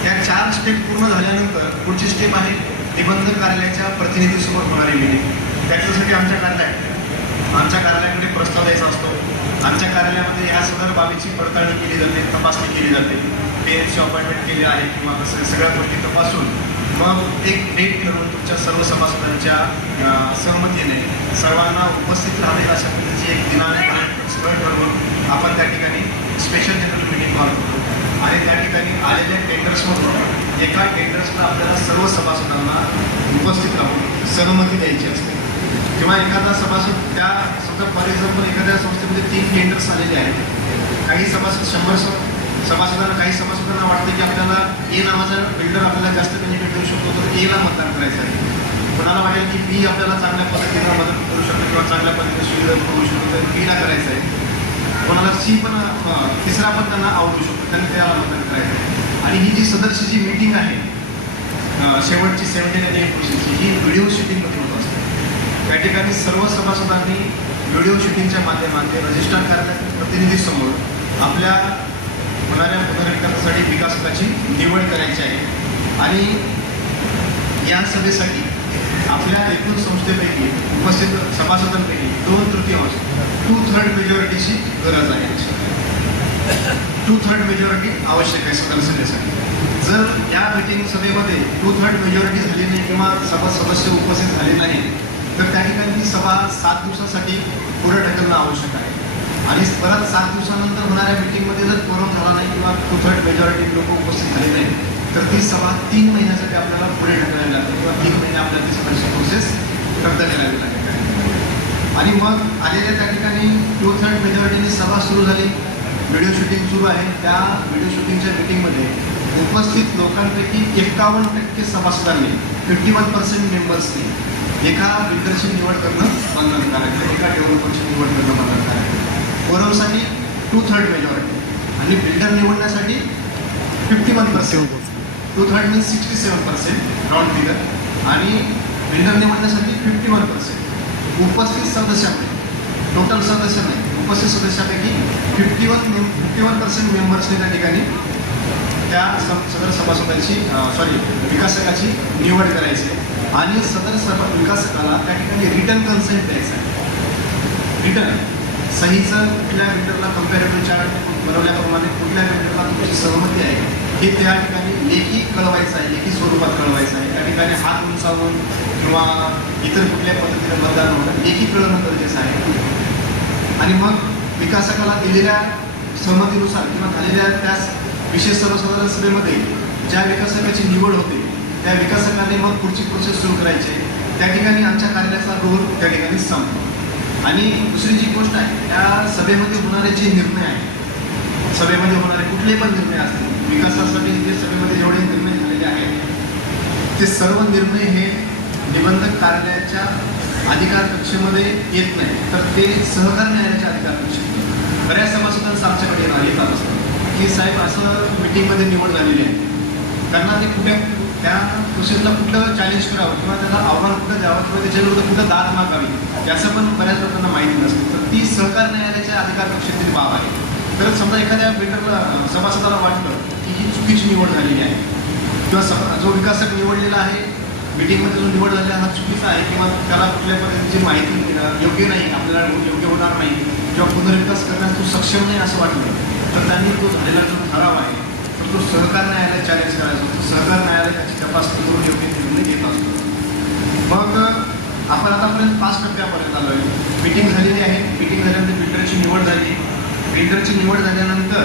या 4 स्टेप पूर्ण झाल्यानंतर पुढची स्टेप आहे निबंधक कार्यालयाच्या प्रतिनिधीसमोर होणारी मीटिंग. त्याच्यासाठी आमच्या कार्यालयाकडे प्रस्ताव द्यायचा असतो. आमच्या कार्यालयामध्ये या सदर बाबीची पडताळणी केली जाते, तपासणी केली जाते. PMC अपॉइंटमेंट केली आहे किंवा कसं सगळ्या गोष्टी तपासून मग एक डेट ठरवून तुमच्या सर्व सभासदांच्या सहमतीने सर्वांना उपस्थित राहतील अशा पद्धतीची एक दिनांक स्थळ ठरवून आपण त्या ठिकाणी स्पेशल जनरल मीटिंग कॉल करतो. आणि त्या ठिकाणी आलेल्या टेंडर्समधून एका टेंडर्सला आपल्याला सर्व सभासदांना उपस्थित राहून सहमती द्यायची असते. किंवा एखादा सभासद, त्या समजा फॉर एक्झाम्पल एखाद्या संस्थेमध्ये 3 टेंडर्स आलेले आहेत, काही सभासद 100 सभासदांना, काही सभासदांना वाटतं की आपल्याला A नावाचा बिल्डर आपल्याला जास्त बेनिफिट देऊ शकतो तर A ला मतदान करायचं आहे. कोणाला वाटेल की B आपल्याला चांगल्या पद्धतीनं मदत करू शकतो किंवा चांगल्या पद्धतीने सुविधा करू शकतो तर B ला करायचं आहे. कोणाला C पण तिसरा पण त्यांना आवडू शकतो, त्यांनी त्याला मतदान करायचं आहे. आणि ही जी सदरची जी मीटिंग आहे शेवटची 79A प्रोसेसची, ही व्हिडिओ शूटिंगमध्ये होत असते. त्या ठिकाणी सर्व सभासदांनी व्हिडिओ शूटिंगच्या माध्यमाने रजिस्ट्रार कार्यालयातील प्रतिनिधीसमोर आपल्या होणाऱ्या पुनर्विकासासाठी विकासकाची निवड करायची आहे. आणि या सभेसाठी आपल्या एकूण संस्थेपैकी उपस्थित सभासदांपैकी 2/3 2/3 मेजॉरिटीची गरज आहे. 2/3 मेजॉरिटी आवश्यक आहे सदर सभेसाठी. जर या मीटिंग सभेमध्ये 2/3 मेजॉरिटी झाली नाही किंवा सभा सदस्य उपस्थित झाले नाही तर त्या ठिकाणी ती सभा 7 दिवसासाठी पुढे ढकलणं आवश्यक आहे. आणि परत 7 दिवसानंतर होणाऱ्या मीटिंगमध्ये जर कोरम झाला नाही किंवा 2/3 मेजॉरिटी लोक उपस्थित झाले नाही तर ती सभा 3 महिन्यासाठी आपल्याला पुढे ढकलायला लागते किंवा 3 महिने आपल्याला ती सगळी प्रोसेस रद्द करावी लागेल. आणि मग आलेल्या त्या ठिकाणी 2/3 मेजॉरिटीने सभा सुरू झाली, व्हिडिओ शूटिंग सुरू आहे. त्या व्हिडिओ शूटिंगच्या मीटिंगमध्ये उपस्थित लोकांपैकी 51% सभासदांनी 51% मेंबर्सनी एका बिल्डरची निवड करणं बंधनकारक आहे, एका डेव्हलपरची निवड करणं बंधनकारक आहे. कोरमसाठी 2/3 मेजॉरिटी आणि बिल्डर निवडण्यासाठी 51%. 2/3 मीन्स 67% राऊंड फिगर आणि बिल्डर निवडण्यासाठी 51%. उपस्थित सदस्यापैकी, टोटल सदस्य नाही, उपस्थित सदस्यापैकी 51% मेंबर्सने त्या ठिकाणी त्या सदर सभासदाची विकासकाची निवड करायची आहे. आणि सदर विकासकाला त्या ठिकाणी रिटर्न कन्सेंट द्यायचा आहे. रिटर्न सहीचं कुठल्या बिल्डरला कम्पॅरेटिव्ह चार्ट बनवल्याप्रमाणे कुठल्या बिल्डरला तुमची सहमती आहे हे त्या ठिकाणी लेखी कळवायचं आहे, लेखी स्वरूपात कळवायचं आहे. त्या ठिकाणी हात उंचावून किंवा इतर कुठल्या पद्धतीने मतदान होतं लेखी कळवणं गरजेचं आहे. आणि मग विकासकाला दिलेल्या सहमतीनुसार किंवा झालेल्या त्या विशेष सर्वसाधारण सभेमध्ये ज्या विकासकाची निवड होते त्या विकासकाने मग पुढची प्रोसेस सुरू करायची आहे. त्या ठिकाणी आमच्या कार्यालयाचा रोल त्या ठिकाणी संपतो. आणि दुसरी जी गोष्ट आहे, त्या सभेमध्ये होणारे जे निर्णय आहेत, सभेमध्ये होणारे कुठले पण निर्णय असतील, विकासासाठी जे सभेमध्ये जेवढे निर्णय झालेले आहेत ते सर्व निर्णय हे निबंधक कार्यालयाच्या अधिकार कक्षेमध्ये येत नाही तर ते सहकार न्यायालयाच्या अधिकार कक्षेत. बऱ्याच सभासदांचं आमच्याकडे येतात असतं की साहेब असं मिटिंगमध्ये निवड झालेली आहे, त्यांना ते कुठे त्या प्रोसेसला कुठलं चॅलेंज करावं किंवा त्याला आव्हान कुठं द्यावं किंवा त्याच्याविरुद्ध कुठं दाद मागावी याचं पण बऱ्याच लोकांना माहिती नसतं. तर ती सहकार न्यायालयाच्या अधिकार कक्षेतील बाब आहे. तर समजा एखाद्या बिल्डरला सभासदाला वाटलं की ही चुकीची निवड झालेली आहे किंवा जो विकासक निवडलेला आहे मीटिंगमध्ये जो निवड झालेला हा चुकीचा आहे किंवा त्याला कुठल्या पद्धतीची माहिती योग्य नाही, आपल्याला योग्य होणार नाही किंवा पुनर्विकास करण्यास तो सक्षम नाही असं वाटलं तर त्यांनी तो झालेला जो ठराव आहे तर तो सहकार न्यायालय चॅलेंज करायचा असतो. सहकार न्यायालय त्याची तपासणी करून योग्य निर्णय घेत असतो. मग आपण आतापर्यंत 5 टप्प्यापर्यंत आलो आहे. मीटिंग झालेली आहे, मीटिंग झाल्यानंतर बिल्डरची निवड झाली. बिल्डरची निवड झाल्यानंतर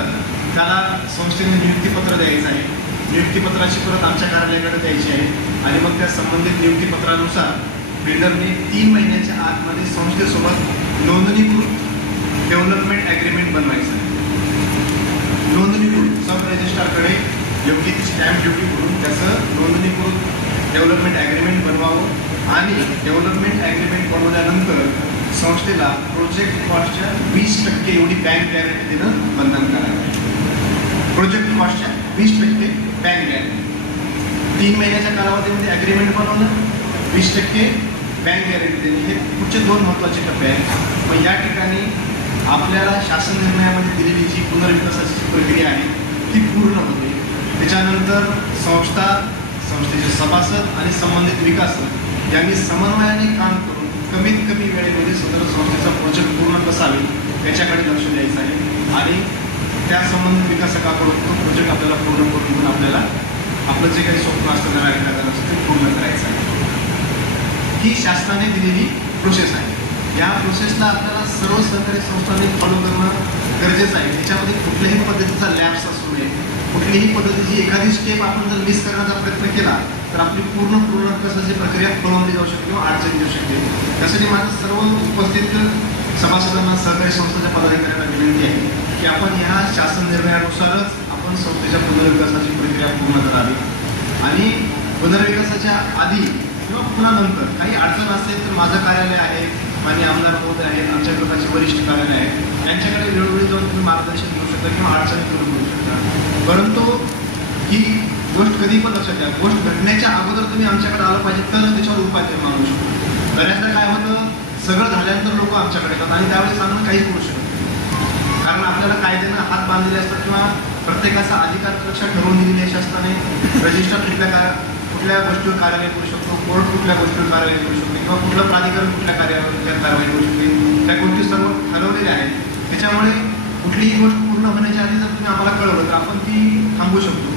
त्याला संस्थेने नियुक्तीपत्र द्यायचं आहे. नियुक्तीपत्राची परत आमच्या कार्यालयाकडे द्यायची आहे आणि मग त्या संबंधित नियुक्तीपत्रानुसार बिल्डरने 3 महिन्याच्या आतमध्ये संस्थेसोबत नोंदणीकृत डेव्हलपमेंट ॲग्रीमेंट बनवायचं आहे. नोंदणीकृत सब रजिस्ट्रारकडे योग्य ती स्टॅम्प ड्युटी भरून त्याचं नोंदणीकृत डेव्हलपमेंट ॲग्रीमेंट बनवावं आणि डेव्हलपमेंट ॲग्रीमेंट बनवल्यानंतर संस्थेला प्रोजेक्ट कॉस्टच्या 20% एवढी बँक गॅरंटी देणं बंधनकारक आहे. प्रोजेक्ट कॉस्टच्या 20% बँक गॅरंटी. 3 महिन्याच्या कालावधीमध्ये ॲग्रीमेंट बनवणं, 20% बँक गॅरंटी देणे हे पुढचे 2 महत्त्वाचे टप्पे आहेत. मग या ठिकाणी आपल्याला शासन निर्णयामध्ये दिलेली जी पुनर्विकासाची प्रक्रिया आहे ती पूर्ण होते. त्याच्यानंतर संस्थेचे सभासद आणि संबंधित विकासक यांनी समन्वयाने काम करून कमीत कमी वेळेमध्ये सदर संस्थेचा प्रोजेक्ट पूर्ण कसा होईल याच्याकडे लक्ष द्यायचं आहे आणि त्या संबंधित विकासकाकडून तो प्रोजेक्ट आपल्याला पूर्ण करून आपल्याला आपलं जे काही स्वप्न असतं नव्या ठिकाणाचं ते पूर्ण करायचं आहे. ही शासनाने दिलेली प्रोसेस आहे. या प्रोसेसला आपल्याला सर्व सरकारी संस्थांनी फॉलो करणं गरजेचं आहे. त्याच्यामध्ये कुठल्याही पद्धतीचा लॅप्स असू नये, कुठलीही पद्धतीची एखादी स्टेप आपण जर मिस करण्याचा प्रयत्न केला तर आपली पूर्ण विकासाची प्रक्रिया खोळंबली जाऊ शकते किंवा अडचणी येऊ शकते. त्यासाठी माझं सर्व उपस्थित सभासदांना सहकारी संस्थेच्या पदाधिकाऱ्यांना विनंती आहे की आपण ह्या शासन निर्णयानुसारच आपण संस्थेच्या पुनर्विकासाची प्रक्रिया पूर्ण करावी आणि पुनर्विकासाच्या आधी किंवा पुन्हा नंतर काही अडचण असेल तर माझं कार्यालय आहे, माननीय आमदार महोदय आहेत, आमच्या गटाचे वरिष्ठ कार्यालय आहे, यांच्याकडे वेळोवेळी जाऊन तुम्ही मार्गदर्शन घेऊ शकता किंवा अडचणी दूर करू शकता. परंतु ही गोष्ट कधी पण लक्षात घ्या, गोष्ट घडण्याच्या अगोदर तुम्ही आमच्याकडे आलं पाहिजे तर त्याच्यावर उपाय ते मागू शकतो. बऱ्याचदा काय होतं, सगळं झाल्यानंतर लोक आमच्याकडे येतात आणि त्यावेळेस आम्हाला काहीच करू शकत नाही. कारण आपल्याला कायद्यानं हात बांधलेले असतात किंवा प्रत्येकाचा अधिकार कक्षा ठरवून दिलेली अशी असताना रजिस्टर कुठल्या गोष्टीवर कारवाई करू शकतो, कोर्ट कुठल्या गोष्टीवर कारवाई करू शकतो किंवा कुठलं प्राधिकरण कुठल्या कारवाई करू शकते, त्या गोष्टी सर्व ठरवलेल्या आहेत. त्याच्यामुळे कुठलीही गोष्ट पूर्ण होण्याच्या आधी जर तुम्ही आम्हाला कळवलं तर आपण ती थांबवू शकतो.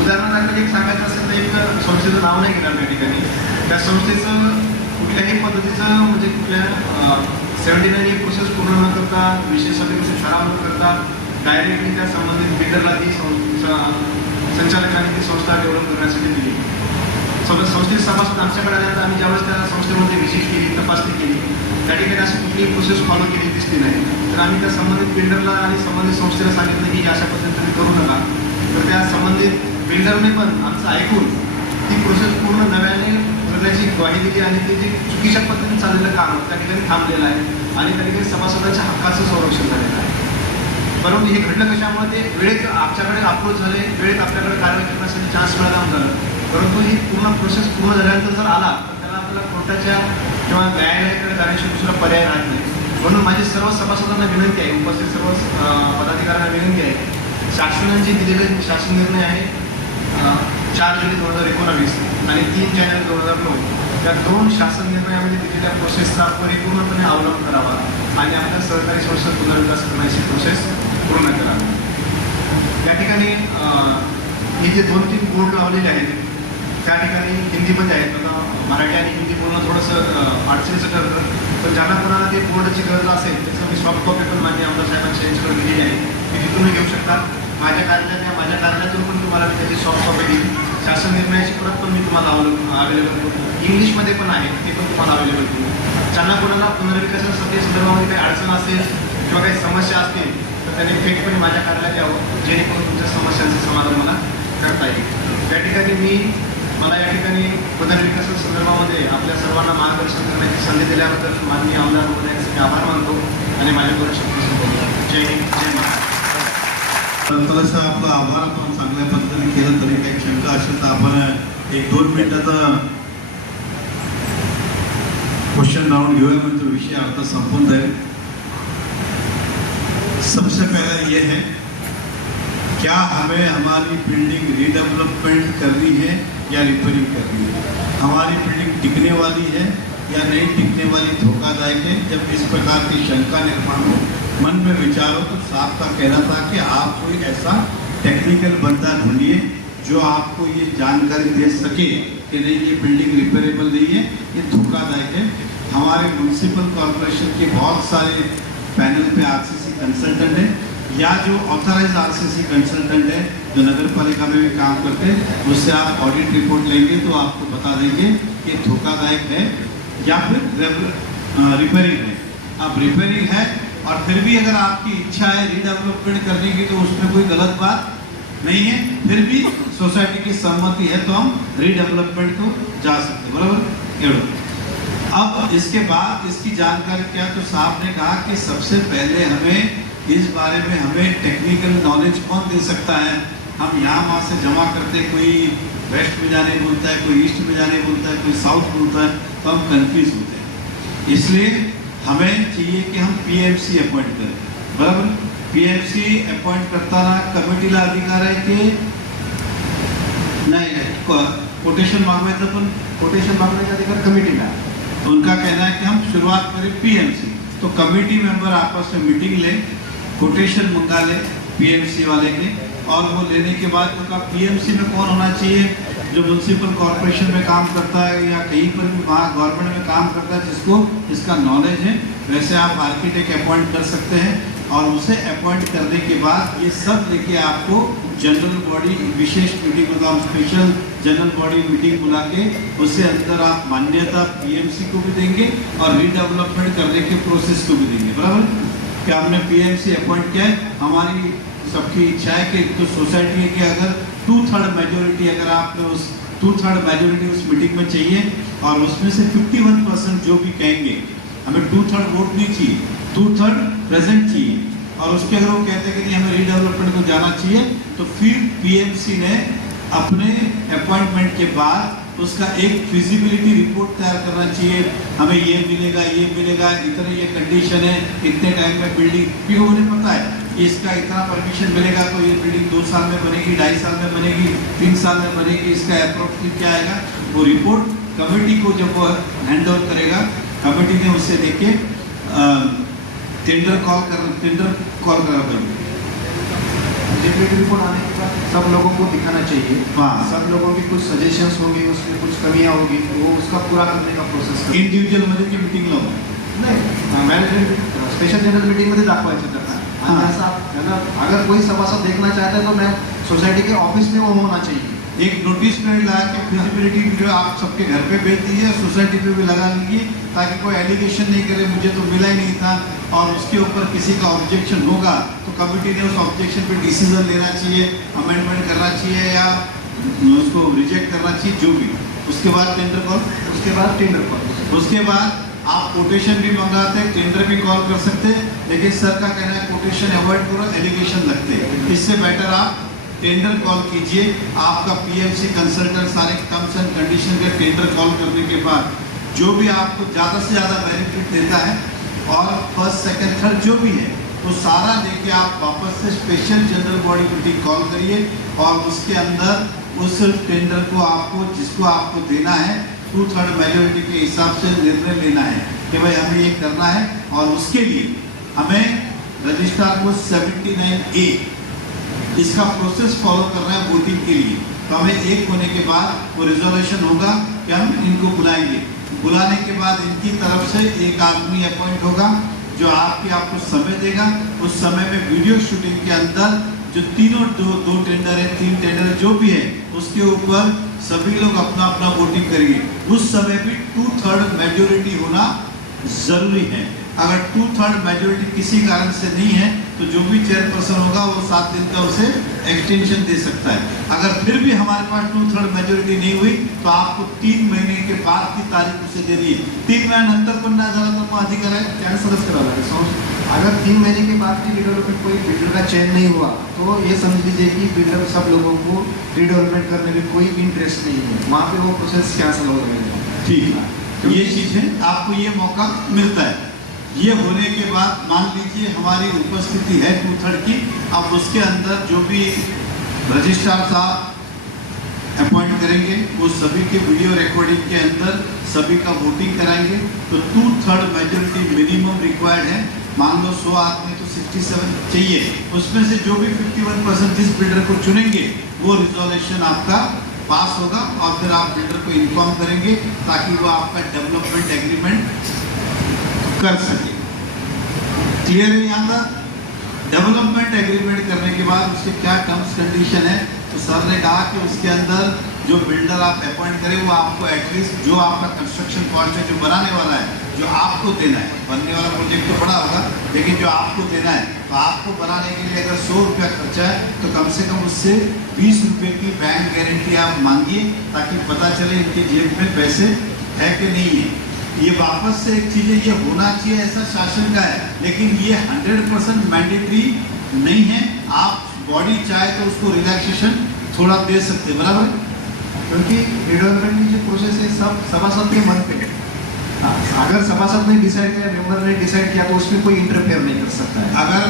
उदाहरणार्थ एक सांगायचं असेल तर एक संस्थेचं नाव नाही घेणार त्या ठिकाणी. त्या संस्थेचं कुठल्याही पद्धतीचं म्हणजे कुठल्या 79 प्रोसेस पूर्ण न करता, विशेष समितीचा ठराव न करता डायरेक्टली त्या संबंधित बिल्डरला ती संचालकांनी ती संस्था डेव्हलप करण्यासाठी दिली. संस्थेचे सभासद आमच्याकडे आल्यानंतर आम्ही ज्यावेळेस त्या संस्थेमध्ये व्हिजिट केली, तपासणी केली, त्या ठिकाणी अशी कुठलीही प्रोसेस फॉलो केली दिसली नाही. तर आम्ही त्या संबंधित बिल्डरला आणि संबंधित संस्थेला सांगितलं की अशा पद्धतीने करू नका. तर त्या संबंधित बिल्डरने पण आमचं ऐकून ती प्रोसेस पूर्ण नव्याने करण्याची ग्वाही दिली आणि ते जे चुकीच्या पद्धतीने चाललेलं काम त्या ठिकाणी थांबलेलं आहे आणि त्या ठिकाणी सभासदांच्या हक्काचं संरक्षण झालेलं आहे. परंतु हे घडलं कशामुळे ते वेळेत आमच्याकडे अप्रोच झाले, वेळेत आपल्याकडे कारवाई करण्यासाठी चान्स मिळाला झालं. परंतु ही पूर्ण प्रोसेस पूर्ण झाल्यानंतर जर आला तर त्याला आपल्याला कोर्टाच्या किंवा न्यायालयाकडे जाण्याशी दुसरा पर्याय राहत नाही. म्हणून माझी सर्व सभासदांना विनंती आहे, उपस्थित सर्व पदाधिकाऱ्यांना विनंती आहे, शासनाने दिलेले शासन निर्णय आहे 4 जुलै 2019 आणि 3 जानेवारी 2009 त्या 2 शासन निर्णयामध्ये दिलेल्या प्रोसेसचा परिपूर्णपणे अवलंब करावा आणि आपल्या सहकारी संस्था पुनर्विकास करण्याची प्रोसेस पूर्ण करावी. त्या ठिकाणी हे जे 2-3 बोर्ड लावलेले आहेत त्या ठिकाणी हिंदीमध्ये आहेत. आता मराठी आणि हिंदी बोलणं थोडंसं अडचणीचं ठरतं, पण ज्यांना कोणाला ते बोर्डाची गरज असेल त्याचं मी सॉफ्ट कॉपी पण मान्य आमदार साहेबांच्या यांच्याकडे दिलेली आहे, ती तिथूनही घेऊ शकतात. माझ्या कार्यालयातून पण तुम्हाला मी त्याची सॉफ्ट कॉपी दिली. शासन निर्णयाची प्रत पण मी तुम्हाला अवेलेबल करू. इंग्लिशमध्ये पण आहे, ते पण तुम्हाला अवेलेबल करू. ज्यांना कोणाला पुनर्विकासासाठी संदर्भामध्ये काही अडचण असेल किंवा काही समस्या असतील तर त्यांनी थेटपणे माझ्या कार्यालयात यावं, जेणेकरून तुमच्या समस्यांचं समाधान मला करता येईल. त्या ठिकाणी मला या ठिकाणी पुनर्विकासा संदर्भामध्ये आपल्या सर्वांना मार्गदर्शन करण्याची संधी दिल्याबद्दल माननीय आमदार महोदयांचे आभार मानतो आणि माझ्याकडून शक्ती संपवतो. जय हिंद, जय महाराष्ट्र. थोडंसं आपला आभार आपण चांगल्या पद्धतीने केलं. तरी काही शंका असेल तर आपण 1-2 मिनिटाचा क्वेश्चन राउंड घेऊया, म्हणजे तो विषय आता संपून जाईल. सबसे पहला ये है, क्या हमें हमारी बिल्डिंग रीडेवलपमेंट करनी है या रिपेयरिंग करनी है? हमारी बिल्डिंग टिकने वाली है या नहीं टिकने वाली, धोखादायक है? जब इस प्रकार की शंका निर्माण हो, मन में विचार हो, तो साहब का कहना था कि आप कोई ऐसा टेक्निकल बंदा ढूंढिए जो आपको ये जानकारी दे सके कि नहीं ये बिल्डिंग रिपेयरेबल नहीं है, ये धोखादायक है. हमारे म्यूनसिपल कॉरपोरेशन के बहुत सारे पैनल पे आरसीसी कंसल्टेंट है या जो ऑथराइज आरसीसी कंसल्टेंट है जो नगर पालिका में भी काम करते हैं, उससे आप ऑडिट रिपोर्ट लेंगे तो आपको बता देंगे कि धोखादायक है या फिर रिपेयरिंग है. अब रिपेयरिंग है और फिर भी अगर आपकी इच्छा है रीडेवलपमेंट करने की तो उसमें कोई गलत बात नहीं है, फिर भी सोसाइटी की सहमति है तो हम रीडेवलपमेंट को जा सकते, बराबर. अब इसके बाद इसकी जानकारी क्या, तो साहब ने कहा कि सबसे पहले हमें इस बारे में हमें टेक्निकल नॉलेज कौन दे सकता है. हम यहाँ वहाँ से जमा करते, कोई वेस्ट में जाने बोलता है, कोई ईस्ट में जाने बोलता है, कोई साउथ बोलता है, तो हम कंफ्यूज होते हैं. इसलिए हमें चाहिए कि हम पीएमसी अपॉइंट करें, बराबर. पीएमसी अपॉइंट करताना कमिटीला अधिकार आहे की नाही? कोटेशन मागवायचं पण कोटेशन मागण्याचा अधिकार कमिटीला. तो उनका कहना है कि हम शुरुआत करें पीएमसी. तो कमेटी मेंबर आपस में मीटिंग ले, कोटेशन मंगा ले पीएमसी वाले के, और वो लेने के बाद उनका पीएमसी में कौन होना चाहिए, जो म्यूनसिपल कॉरपोरेशन में काम करता है या कहीं पर भी वहाँ गवर्नमेंट में काम करता है जिसको इसका नॉलेज है. वैसे आप आर्किटेक्ट अपॉइंट कर सकते हैं और उसे अपॉइंट करने के बाद ये सब लेके आपको जनरल बॉडी विशेष मीटिंग मतलब स्पेशल जनरल बॉडी मीटिंग बुला के उससे अंदर आप मान्यता पीएमसी को भी देंगे और रीडेवलपमेंट करने के प्रोसेस को भी देंगे, बराबर. क्या हमने पीएमसी अपॉइंट किया है. हमारी सबकी इच्छा है कि तो सोसाइटी है कि अगर 2/3 मेजोरिटी अगर आपने उस 2/3 मेजोरिटी उस मीटिंग में चाहिए और उसमें से 51% जो भी कहेंगे, हमें 2/3 वोट नहीं चाहिए, 2/3 प्रेजेंट चाहिए, और उसके अगर वो कहते हैं कि नहीं हमें रीडेवलपमेंट को जाना चाहिए, तो फिर पीएमसी ने अपने अपॉइंटमेंट के बाद उसका एक फिजिबिलिटी रिपोर्ट तैयार करना चाहिए. हमें ये मिलेगा, इतने ये कंडीशन है, इतने टाइम में बिल्डिंग, क्योंकि उन्हें पता है इसका इतना परमिशन मिलेगा तो ये बिल्डिंग 2 साल में बनेगी, 2.5 साल में बनेगी, 3 साल में बनेगी, इसका अप्रोक्सीमेट क्या आएगा. वो रिपोर्ट कमेटी को जब हैंड ओवर करेगा, कमेटी ने उससे लेके टेंडर कॉल टेंडर कॉल करा करेंगे। डेफिनेटली रिपोर्ट आने के बाद सब लोगों को दिखाना चाहिए। हाँ। सब लोगों की कुछ सजेशंस होंगे, उसमें कुछ कमियां होगी, वो उसका पूरा करने का प्रोसेस इंडिव्हिज्युअल मध्ये ती मीटिंग लावू नाही मॅनेजमेंट स्पेशल जनरल मीटिंगमध्ये दाखवायचं त्यांना। आणि हाँ। ऐसा त्यांना अगर कोई सभासद देखना चाहता है तो मैं सोसाइटी के ऑफिस में वो होना चाहिए। एक नोटिस में लगा के फिजिबिलिटी वीडियो आप सबके घर पे भेज दीजिए, सोसाइटी पे भी लगा लीजिए, ताकि कोई एलिगेशन नहीं करे मुझे तो मिला ही नहीं था, और उसके ऊपर किसी का ऑब्जेक्शन होगा तो कमिटी ने उस ऑब्जेक्शन पे डिसीजन लेना चाहिए, अमेंडमेंट करना चाहिए या उसको रिजेक्ट करना चाहिए, जो भी। उसके बाद टेंडर कॉल, उसके बाद आप कोटेशन भी मंगाते हैं, टेंडर भी कॉल कर सकते हैं, लेकिन सर का कहना है कोटेशन अवॉइड करो, एलिगेशन लगते हैं। इससे बेटर आप टेंडर कॉल कीजिए। आपका पीएमसी कंसल्टेंट सारे टर्म्स एंड कंडीशन का टेंडर कॉल करने के बाद जो भी आपको ज़्यादा से ज़्यादा बेनिफिट देता है और फर्स्ट सेकंड थर्ड जो भी है वो सारा लेके आप वापस से special general body meeting call करिए, और उसके अंदर उस टेंडर को आपको जिसको आपको देना है 2/3 मेजोरिटी के हिसाब से निर्णय लेना है कि भाई हमें ये करना है, और उसके लिए हमें रजिस्ट्रार को 79A इसका प्रोसेस फॉलो करना है वोटिंग के लिए। तो हमें एक होने के बाद वो रिजोल्यूशन होगा कि हम इनको बुलाएंगे। बुलाने के बाद इनकी तरफ से एक आदमी अपॉइंट होगा जो आपको समय देगा। उस समय में वीडियो शूटिंग के अंदर जो तीनों दो टेंडर है, 3 टेंडर जो भी है, उसके ऊपर सभी लोग अपना अपना वोटिंग करिए। उस समय भी 2/3 मेजोरिटी होना जरूरी है। अगर 2/3 मेजोरिटी किसी कारण से नहीं है तो जो भी चेयरपर्सन होगा वो 7 दिन का उसे एक्सटेंशन दे सकता है। अगर फिर भी हमारे पास 2/3 मेजोरिटी नहीं हुई तो आपको 3 महीने के बाद की तारीख उसे देनी है। 3 महिन्यानंतर पण नाही झाला तर मग अधिकार है कैंसलच करावा लागेल। अगर 3 महीने के बाद भी रिडेवलपमेंट कोई बिल्डर का चयन नहीं हुआ तो ये समझ लीजिए कि बिल्डर सब लोगों को रिडेवलपमेंट करने में कोई इंटरेस्ट नहीं है, वहाँ पे वो प्रोसेस कैंसिल हो जाएगा। ठीक है, ये चीज़ है, आपको ये मौका मिलता है। ये होने के बाद मान लीजिए हमारी उपस्थिति है 2/3 की, अब उसके अंदर जो भी रजिस्ट्रार साहब अपॉइंट करेंगे वो सभी के वीडियो रिकॉर्डिंग के अंदर सभी का वोटिंग कराएंगे। तो 2/3 मेजोरिटी मिनिमम रिक्वायर्ड है। मान लो 100 आदमी तो 67 चाहिए, उसमें से जो भी 51% जिस बिल्डर को चुनेंगे वो रिजोल्यूशन आपका पास होगा, और फिर आप बिल्डर को इन्फॉर्म करेंगे ताकि वो आपका डेवलपमेंट एग्रीमेंट कर सके। क्लियर है यहाँ तक? डेवलपमेंट एग्रीमेंट करने के बाद उसके क्या टर्म्स कंडीशन है, तो सर ने कहा कि उसके अंदर जो बिल्डर आप अपॉइंट करें वो आपको एटलीस्ट जो आपका कंस्ट्रक्शन कॉस्ट है जो बनाने वाला है, जो आपको देना है, बनने वाला प्रोजेक्ट तो बड़ा होगा लेकिन जो आपको देना है, तो आपको बनाने के लिए अगर 100 रुपया खर्चा है तो कम से कम उससे 20 रुपये की बैंक गारंटी आप मांगिए, ताकि पता चले इनके जेब में पैसे है कि नहीं है। ये वापस से एक चीज़ है, ये होना चाहिए ऐसा शासन का है, लेकिन ये 100% मैंडेटरी नहीं है। आप बॉडी चाहे तो उसको रिलैक्सेशन थोड़ा दे सकते हैं, बराबर, क्योंकि रिडेवलपमेंट की जो प्रोसेस है सब सभासद के मन पे है। अगर सभासद ने डिसाइड किया, मेंबर ने डिसाइड किया, तो उसमें कोई इंटरफेयर नहीं कर सकता है। अगर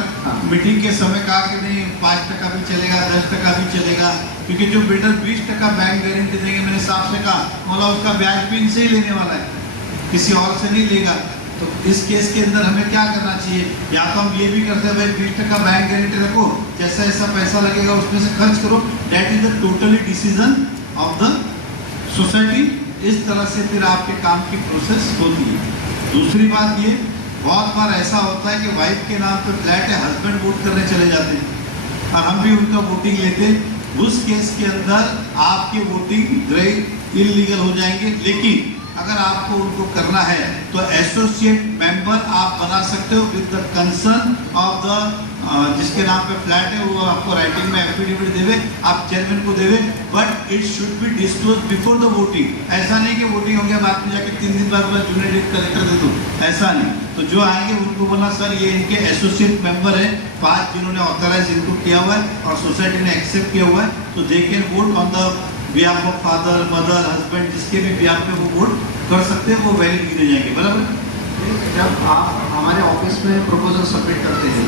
मीटिंग के समय कहा कि नहीं 5% भी चलेगा, 10% भी चलेगा, क्योंकि जो बिल्डर 20% बैंक गारंटी देंगे, मैंने साहब से कहा बोला उसका ब्याज भी इनसे ही लेने वाला है, किसी और से नहीं लेगा। तो इस केस के अंदर हमें क्या करना चाहिए, या तो हम ये भी करते हैं भाई 20% बैंक गारंटी रखो, जैसा ऐसा पैसा लगेगा उसमें से खर्च करो, that is the totally decision of the society. इस तरह से फिर आपके काम की प्रोसेस होती है। दूसरी बात ये, बहुत बार ऐसा होता है कि वाइफ के नाम पर फ्लैट है, हस्बैंड वोट करने चले जाते हैं और हम भी उनका वोटिंग लेते हैं। उस केस के अंदर आपके वोटिंग इलीगल हो जाएंगे, लेकिन अगर आपको उनको करना है तो एसोसिएट मेंबर आप बना सकते हो विद द कंसर्न ऑफ द जिसके नाम पे फ्लैट है, वो आपको राइटिंग में एफिडेविट देवे, आप चेयरमैन को देवे, but it should be disclose before the voting. ऐसा नहीं कि वोटिंग हो गया बाद में जाके 3 दिन बाद बोला जूनियर डेट कलेक्टर दे दो, ऐसा नहीं। तो जो आएंगे उनको बोला सर ये इनके एसोसिएट मेंबर है, 5 जिन्होंने ऑथराइज इनको किया हुआ है और सोसाइटी ने एक्सेप्ट किया हुआ है, तो they can vote on the behalf of father, mother, husband, जिसके भी बिहाफ पे वो वोट कर सकते हैं, वो वैलिड गिने जाएंगे, बराबर। जब आप हमारे ऑफिस में प्रपोजल सबमिट करते हैं,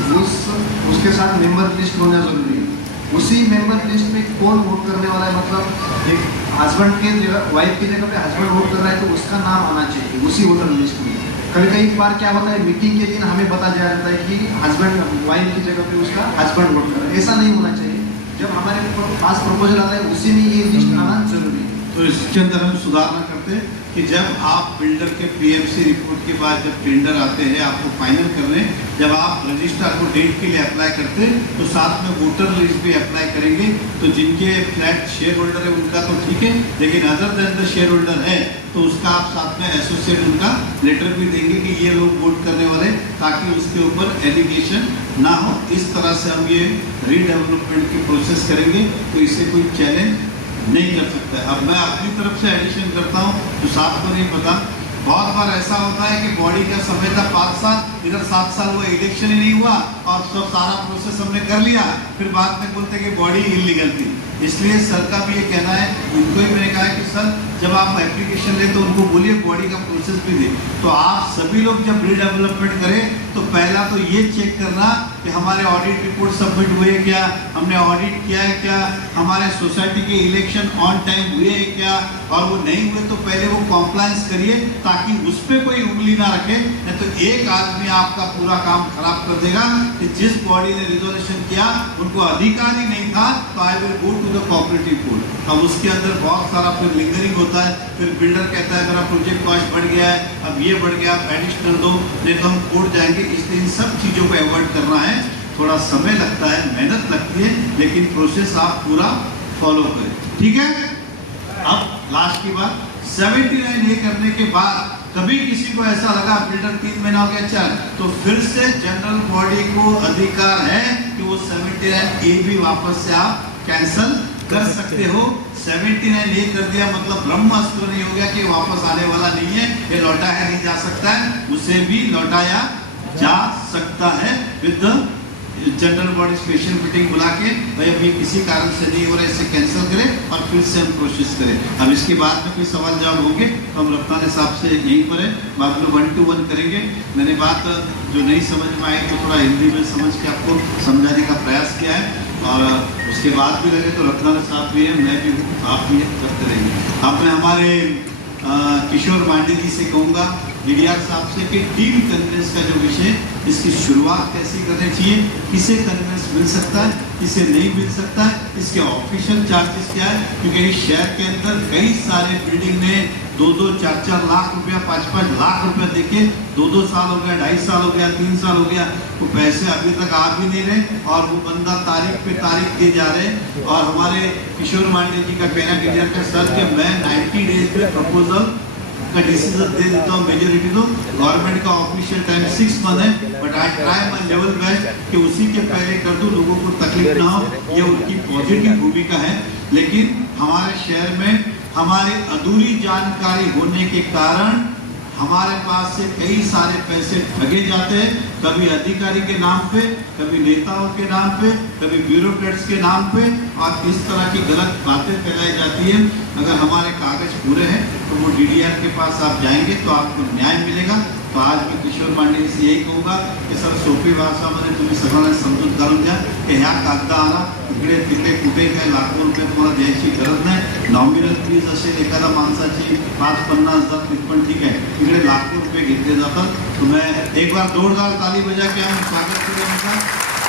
उसके साथ मेंबर लिस्ट होना जरूरी है। उसी मेंबर लिस्ट में कौन वोट करने वाला है, मतलब एक हस्बैंड के जगह वाइफ की जगह पे हस्बैंड वोट कर रहा है तो उसका नाम आना चाहिए उसी वोटर लिस्ट में। कभी कई बार क्या होता है, मीटिंग के दिन हमें बता दिया जाता है कि हस्बैंड वाइफ की जगह पे उसका हस्बैंड वोट कर रहा है। ऐसा नहीं होना चाहिए। जब हमारे पास प्रपोजल आता है उसी में ये लिस्ट आना जरूरी है। तो इसके अंदर हम सुधारना करते कि जब आप बिल्डर के पीएमसी रिपोर्ट के बाद जब टेंडर आते हैं आपको फाइनल करने, जब आप रजिस्ट्रार को डेट के लिए अप्लाई करते तो साथ में वोटर लिस्ट भी अप्लाई करेंगे। तो जिनके फ्लैट शेयर होल्डर है उनका तो ठीक है, लेकिन other than the share holder है तो उसका आप साथ में एसोसिएट उनका लेटर भी देंगे कि ये लोग वोट करने वाले, ताकि उसके ऊपर एलिगेशन ना हो। इस तरह से हम ये रीडेवलपमेंट की प्रोसेस करेंगे तो इससे कोई चैलेंज नहीं कर सकता। अब मैं अपनी तरफ से एडिशन करता हूँ तो साथ को नहीं पता, बहुत बार ऐसा होता है कि बॉडी का समय था 5 साल, इधर 7 साल हुआ, इलेक्शन ही नहीं हुआ और सब सारा प्रोसेस हमने कर लिया, फिर बाद में बोलते कि बॉडी इलीगल थी। इसलिए सर का भी ये कहना है, उनको ही मैंने कहा है कि सर जब आप एप्लीकेशन ले तो उनको बोलिए बॉडी का प्रोसेस भी दे। तो आप सभी लोग जब रीडेवलपमेंट करें तो पहला तो ये चेक करना कि हमारे ऑडिट रिपोर्ट सबमिट हुए क्या, हमने ऑडिट किया है क्या, हमारे society K election on time हुए हैं क्या, और वो नहीं हुए तो पहले वो कॉम्प्लायंस करिए ताकि उस पर कोई उंगली ना रखे। नहीं तो एक आदमी आपका पूरा काम खराब कर देगा कि जिस बॉडी ने रिजोल्यूशन किया उनको अधिकार ही नहीं था, तो I will go to the cooperative court. अब उसके अंदर बहुत सारा फिर लिंगरिंग होता है, फिर बिल्डर कहता है मेरा प्रोजेक्ट कॉस्ट बढ़ गया है, अब ये बढ़ गया, एडिशनल दो, नहीं तो हम कोर्ट जाएंगे। इसलिए इन सब चीज़ों को अवॉइड करना है। थोड़ा समय लगता है, मेहनत लगती है, लेकिन प्रोसेस आप पूरा फॉलो करें, ठीक है। अब लास्ट की बात, 79 ये करने के बाद कभी किसी को ऐसा लगा बिल्डर 3 महीना हो गया चल, तो फिर से जनरल बॉडी को अधिकार है कि वो 79 ए भी वापस से आप कैंसल कर सकते हो। 79 ये कर दिया मतलब ब्रह्मास्त्र नहीं हो गया कि वापस आने वाला नहीं है, ये लौटाया नहीं जा सकता है, उसे भी लौटाया जा सकता है विद जनरल बॉडी स्पेशल मीटिंग बुला के, भाई अभी किसी कारण से नहीं हो रहा है इसे कैंसिल करें और फिर से हम कोशिश करें। अब इसके बाद में कोई सवाल जवाब होंगे तो हम रफ्तार साहब से यहीं पर है, बाद में 1 to 1 करेंगे। मैंने बात जो नहीं समझ में आई तो थोड़ा हिंदी में समझ के आपको समझाने का प्रयास किया है, और उसके बाद भी लगे तो रफ्तार साहब भी है, मैं भी हूँ, आप भी करते रहेंगे। अब मैं हमारे किशोर मांडे जी से कहूँगा, डीडीआर साहब से, कि टीम कन्वेंस का जो विषय, इसकी शुरुआत कैसे करनी चाहिए, किसे कन्वेंस मिल सकता है, किसे नहीं मिल सकता है, इसके ऑफिशियल चार्जेस क्या है, क्योंकि इस शहर के अंदर कई सारे बिल्डिंग में 2-2, 4-4 लाख रुपया, 5-5 लाख रुपया देके 2-2 साल हो गया, 2.5 साल हो गया, 3 साल हो गया, तो पैसे अभी तक आ भी नहीं रहे और वो बंदा तारीख पे तारीख दिए जा रहे हैं। और हमारे किशोर मांडे जी का कहना कि सर कि मैं 90 डेज में प्रपोजल का डिसीजन दे देता हूँ, मेजोरिटी तो गवर्नमेंट का ऑफिशियल टाइम 6 मंथ है, but I try my level best कि उसी के पहले कर दूँ, लोगों को तकलीफ ना हो, ये उनकी पॉजिटिव भूमिका है। लेकिन हमारे शहर में हमारी अधूरी जानकारी होने के कारण हमारे पास से कई सारे पैसे ठगे जाते हैं, कभी अधिकारी के नाम पे, कभी नेताओं के नाम पे, कभी ब्यूरोक्रेट्स के नाम पे, और इस तरह की गलत बातें फैलाई जाती हैं। अगर हमारे कागज पूरे हैं तो वो डीडीआर के पास आप जाएंगे तो आपको न्याय मिलेगा। तो आज मैं किशोर मांडे से यही कहूँगा की सर सोपी भाषामध्ये तुम्ही सगळ्यांना समजून घालून द्या की ह्या कागदाला इकडे तिकडे कुठे काही लाखो रुपये तुम्हाला द्यायची गरज नाही। नॉमिनल फीज असेल एखाद्या माणसाची 5-50 हजार तिथपण ठीक आहे, इकडे लाखो रुपये घेतले जातात। तो मैं एक बार जोरदार ताली बजा के हम स्वागत करें उनका।